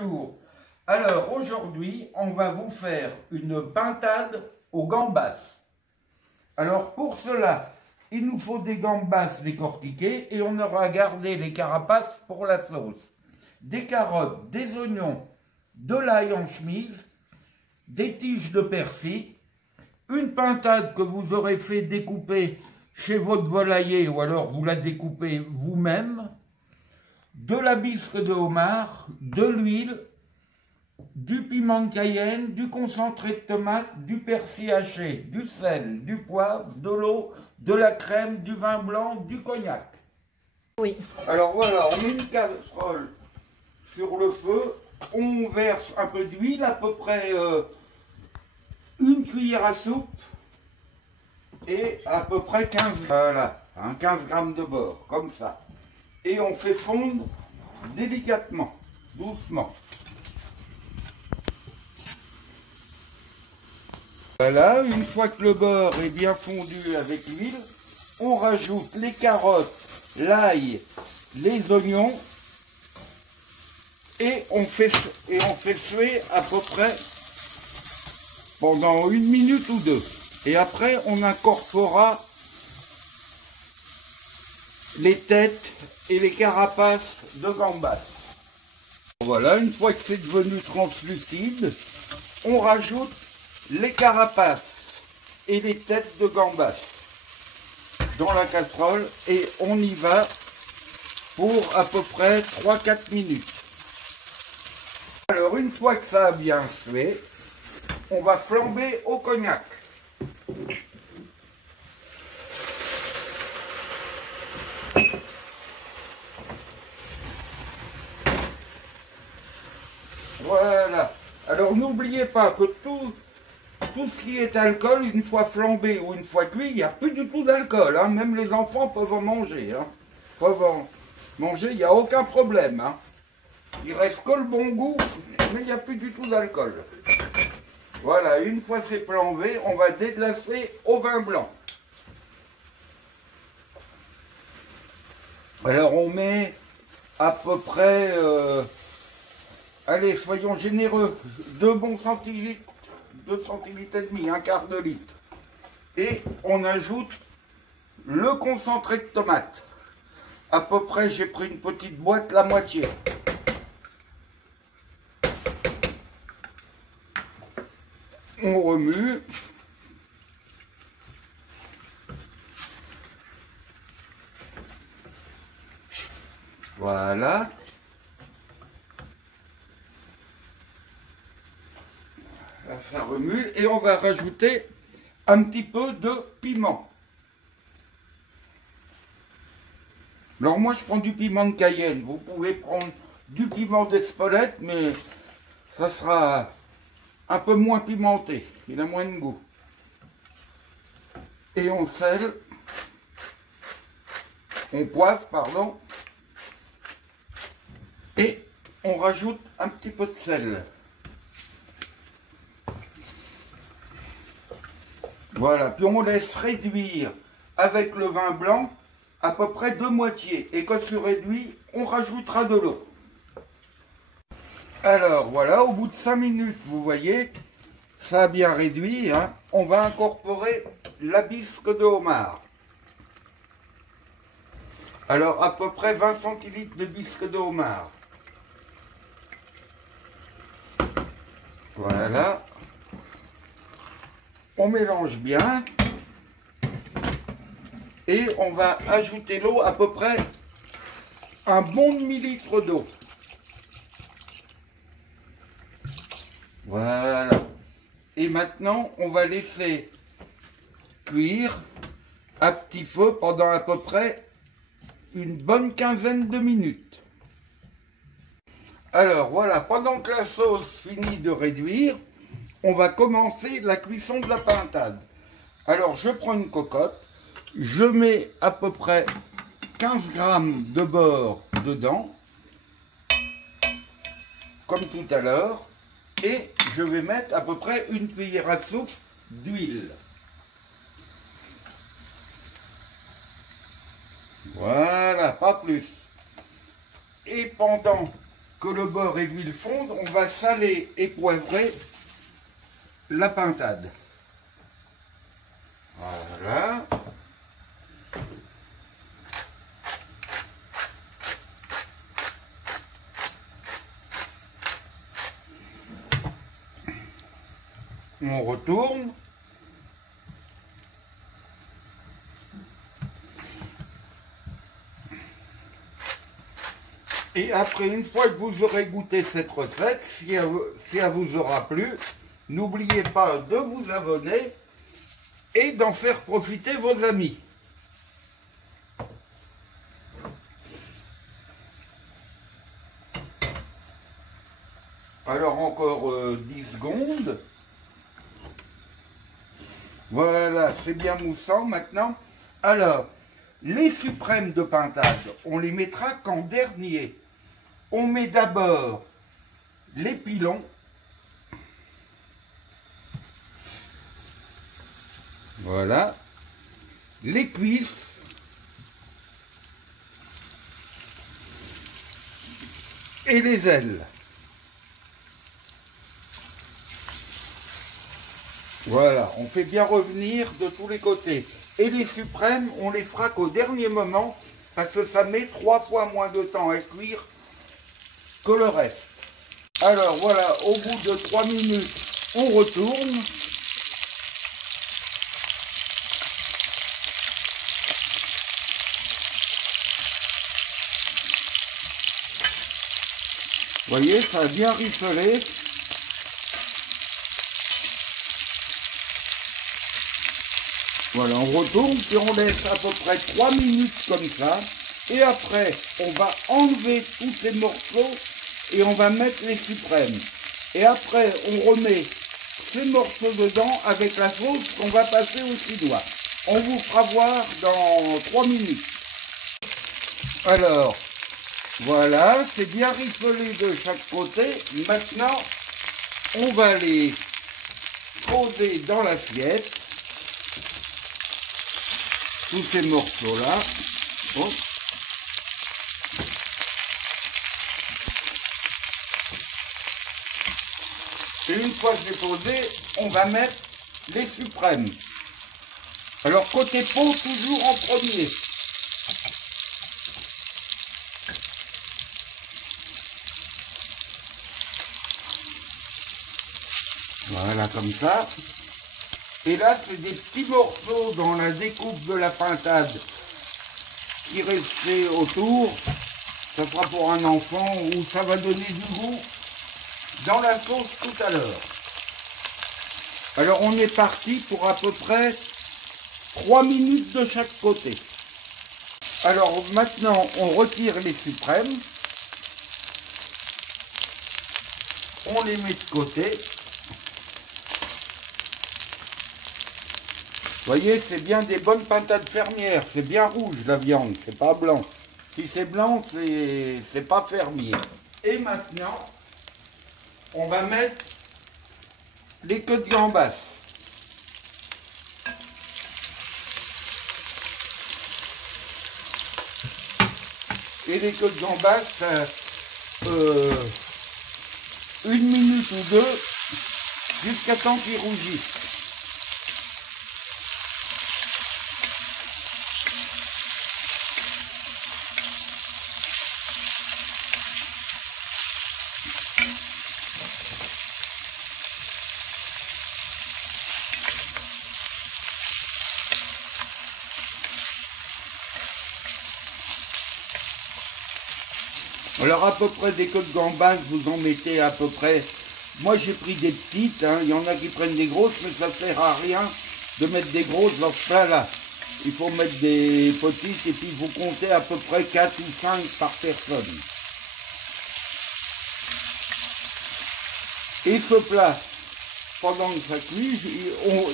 Bonjour. Alors aujourd'hui, on va vous faire une pintade aux gambas. Alors pour cela, il nous faut des gambas décortiquées et on aura gardé les carapaces pour la sauce. Des carottes, des oignons, de l'ail en chemise, des tiges de persil, une pintade que vous aurez fait découper chez votre volailler ou alors vous la découpez vous-même, de la bisque de homard, de l'huile, du piment de Cayenne, du concentré de tomate, du persil haché, du sel, du poivre, de l'eau, de la crème, du vin blanc, du cognac. Oui. Alors voilà, on met une casserole sur le feu, on verse un peu d'huile, à peu près une cuillère à soupe et à peu près 15, voilà, 15 grammes de beurre, comme ça. Et on fait fondre délicatement, doucement. Voilà, une fois que le beurre est bien fondu avec l'huile, on rajoute les carottes, l'ail, les oignons et on fait suer à peu près pendant 1 minute ou 2. Et après, on incorporera les têtes et les carapaces de gambas. Voilà, une fois que c'est devenu translucide, on rajoute les carapaces et les têtes de gambas dans la casserole et on y va pour à peu près 3-4 minutes. Alors une fois que ça a bien sué, on va flamber au cognac. Voilà. Alors n'oubliez pas que tout ce qui est alcool, une fois flambé ou une fois cuit, il n'y a plus du tout d'alcool. Hein. Même les enfants peuvent en manger. Hein. Peuvent en manger, il n'y a aucun problème. Hein. Il reste que le bon goût, mais il n'y a plus du tout d'alcool. Voilà, une fois c'est flambé, on va déglacer au vin blanc. Alors on met à peu près, allez, soyons généreux, 2 bons centilitres, 2 centilitres et demi, un quart de litre. Et on ajoute le concentré de tomate. À peu près, j'ai pris une petite boîte, la moitié. On remue. Voilà. Là, ça remue et on va rajouter un petit peu de piment. Alors moi je prends du piment de Cayenne. Vous pouvez prendre du piment d'Espelette, mais ça sera un peu moins pimenté. Il a moins de goût. Et on sèle. On poivre, pardon. Et on rajoute un petit peu de sel. Voilà, puis on laisse réduire avec le vin blanc à peu près de moitié. Et quand c'est réduit, on rajoutera de l'eau. Alors voilà, au bout de 5 minutes, vous voyez, ça a bien réduit. Hein. On va incorporer la bisque de homard. Alors à peu près 20 centilitres de bisque de homard. Voilà. On mélange bien. Et on va ajouter l'eau, à peu près un bon demi-litre d'eau. Voilà. Et maintenant, on va laisser cuire à petit feu pendant à peu près une bonne quinzaine de minutes. Alors voilà, pendant que la sauce finit de réduire, on va commencer la cuisson de la pintade. Alors je prends une cocotte, je mets à peu près 15 grammes de beurre dedans, comme tout à l'heure, et je vais mettre à peu près une cuillère à soupe d'huile. Voilà, pas plus. Et pendant que le beurre et l'huile fondent, on va saler et poivrer la pintade. Voilà. On retourne. Et après, une fois que vous aurez goûté cette recette, si elle vous aura plu, n'oubliez pas de vous abonner et d'en faire profiter vos amis. Alors encore 10 secondes. Voilà, c'est bien moussant maintenant. Alors, les suprêmes de pintade, on les mettra qu'en dernier. On met d'abord les pilons. Voilà. Les cuisses. Et les ailes. Voilà, on fait bien revenir de tous les côtés. Et les suprêmes, on les fera qu'au dernier moment, parce que ça met 3 fois moins de temps à cuire que le reste. Alors voilà, au bout de 3 minutes, on retourne. Vous voyez, ça a bien rissolé. Voilà, on retourne, puis on laisse à peu près 3 minutes comme ça. Et après, on va enlever tous ces morceaux et on va mettre les suprêmes. Et après, on remet ces morceaux dedans avec la sauce qu'on va passer au cidois. On vous fera voir dans 3 minutes. Alors, voilà, c'est bien rissolé de chaque côté. Maintenant, on va les poser dans l'assiette. Tous ces morceaux-là. Oh. Et une fois que j'ai posé, on va mettre les suprêmes. Alors côté peau, toujours en premier. Voilà, comme ça. Et là, c'est des petits morceaux dans la découpe de la pintade qui restaient autour. Ça sera pour un enfant ou ça va donner du goût dans la sauce tout à l'heure. Alors, on est parti pour à peu près 3 minutes de chaque côté. Alors, maintenant, on retire les suprêmes. On les met de côté. Vous voyez, c'est bien des bonnes pintades fermières. C'est bien rouge la viande, c'est pas blanc. Si c'est blanc, c'est pas fermier. Et maintenant, on va mettre les queues de gambas. Et les queues de gambas, 1 minute ou 2, jusqu'à temps qu'ils rougissent. Alors à peu près des queues de gambas, vous en mettez à peu près. Moi j'ai pris des petites, hein. Il y en a qui prennent des grosses, mais ça ne sert à rien de mettre des grosses dans ce plat-là. Il faut mettre des petites et puis vous comptez à peu près 4 ou 5 par personne. Et ce plat, pendant que ça cuit,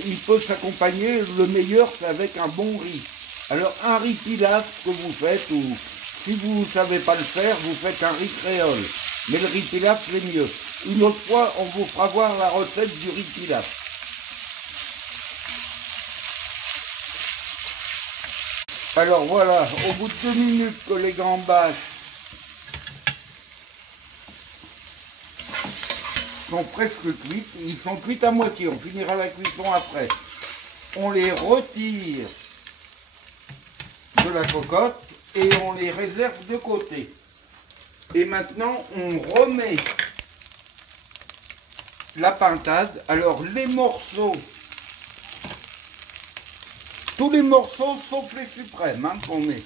il peut s'accompagner, le meilleur c'est avec un bon riz. Alors un riz pilaf que vous faites, ou si vous ne savez pas le faire, vous faites un riz créole. Mais le riz pilaf c'est mieux. Une autre fois, on vous fera voir la recette du riz pilaf. Alors voilà, au bout de 2 minutes que les gambas sont presque cuites. Ils sont cuits à moitié, on finira la cuisson après. On les retire de la cocotte et on les réserve de côté. Et maintenant, on remet la pintade. Alors, les morceaux, tous les morceaux sauf les suprêmes hein, qu'on met.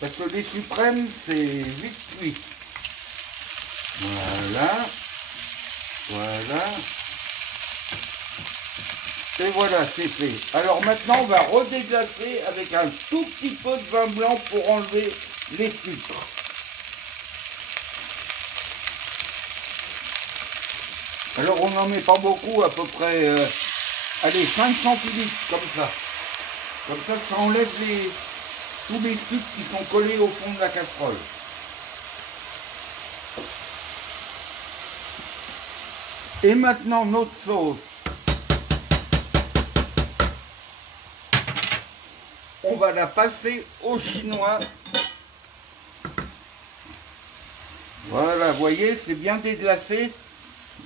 Parce que les suprêmes, c'est vite cuit. Voilà. Voilà. Et voilà, c'est fait. Alors maintenant, on va redéglacer avec un tout petit peu de vin blanc pour enlever les sucres. Alors on n'en met pas beaucoup, à peu près, allez, 5 centilitres, comme ça. Comme ça enlève tous les sucres qui sont collés au fond de la casserole. Et maintenant, notre sauce. On va la passer au chinois. Voilà, vous voyez, c'est bien déglacé.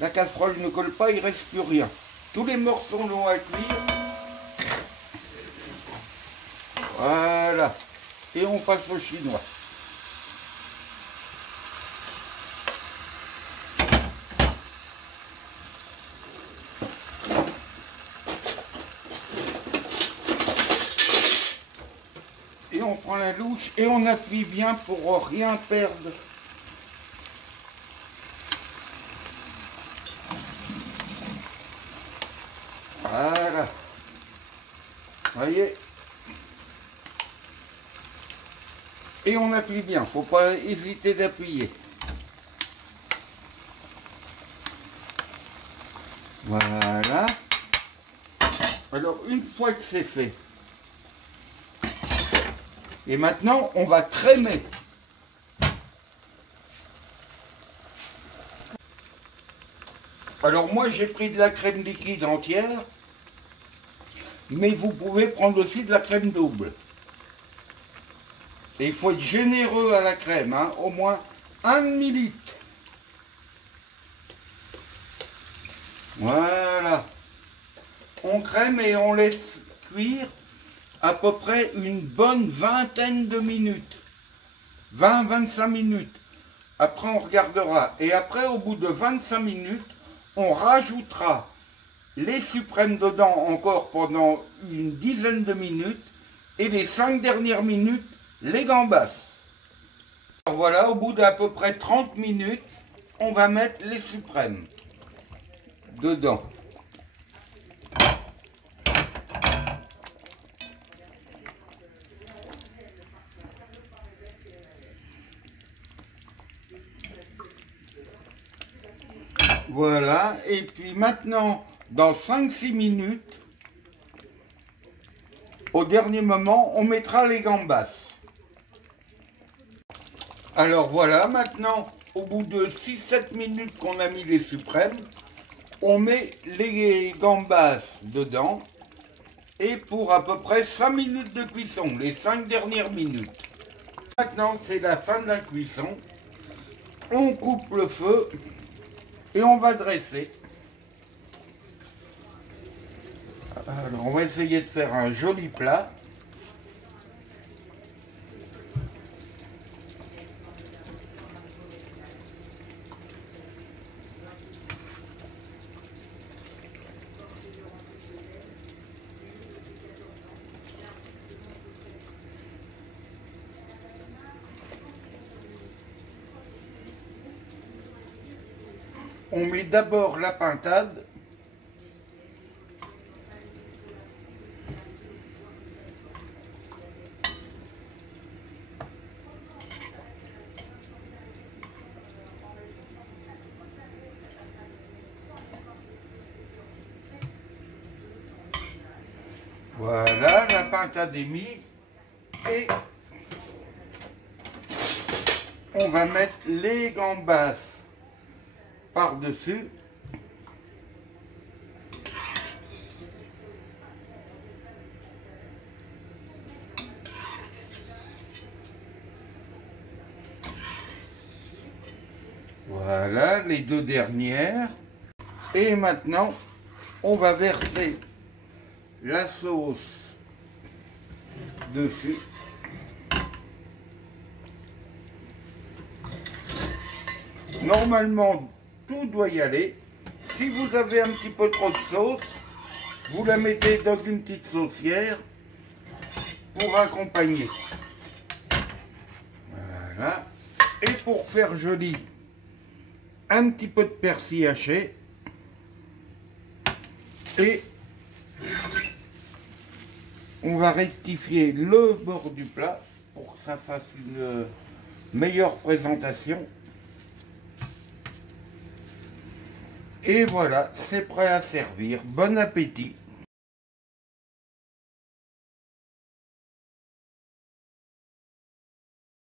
La casserole ne colle pas, il ne reste plus rien. Tous les morceaux l'ont à cuire. Voilà. Et on passe au chinois. Et on prend la louche et on appuie bien pour rien perdre. Voilà. Voyez. Et on appuie bien, faut pas hésiter d'appuyer. Voilà. Alors une fois que c'est fait, et maintenant on va crémer. Alors moi j'ai pris de la crème liquide entière, mais vous pouvez prendre aussi de la crème double. Et il faut être généreux à la crème, hein, au moins 1 millilitre. Voilà. On crème et on laisse cuire à peu près une bonne vingtaine de minutes. 20-25 minutes. Après on regardera. Et après au bout de 25 minutes, on rajoutera les suprêmes dedans encore pendant une dizaine de minutes. Et les 5 dernières minutes, les gambas. Alors voilà, au bout d'à peu près 30 minutes, on va mettre les suprêmes dedans. Voilà, et puis maintenant, dans 5-6 minutes, au dernier moment, on mettra les gambas. Alors voilà, maintenant, au bout de 6-7 minutes qu'on a mis les suprêmes, on met les gambas dedans. Et pour à peu près 5 minutes de cuisson, les 5 dernières minutes. Maintenant, c'est la fin de la cuisson. On coupe le feu et on va dresser. Alors, on va essayer de faire un joli plat. On met d'abord la pintade. Voilà, la pintade est mise. Et on va mettre les gambas par-dessus. Voilà, les deux dernières. Et maintenant, on va verser la sauce dessus. Normalement, tout doit y aller. Si vous avez un petit peu trop de sauce, vous la mettez dans une petite saucière pour accompagner. Voilà. Et pour faire joli, un petit peu de persil haché. Et on va rectifier le bord du plat pour que ça fasse une meilleure présentation. Et voilà, c'est prêt à servir. Bon appétit!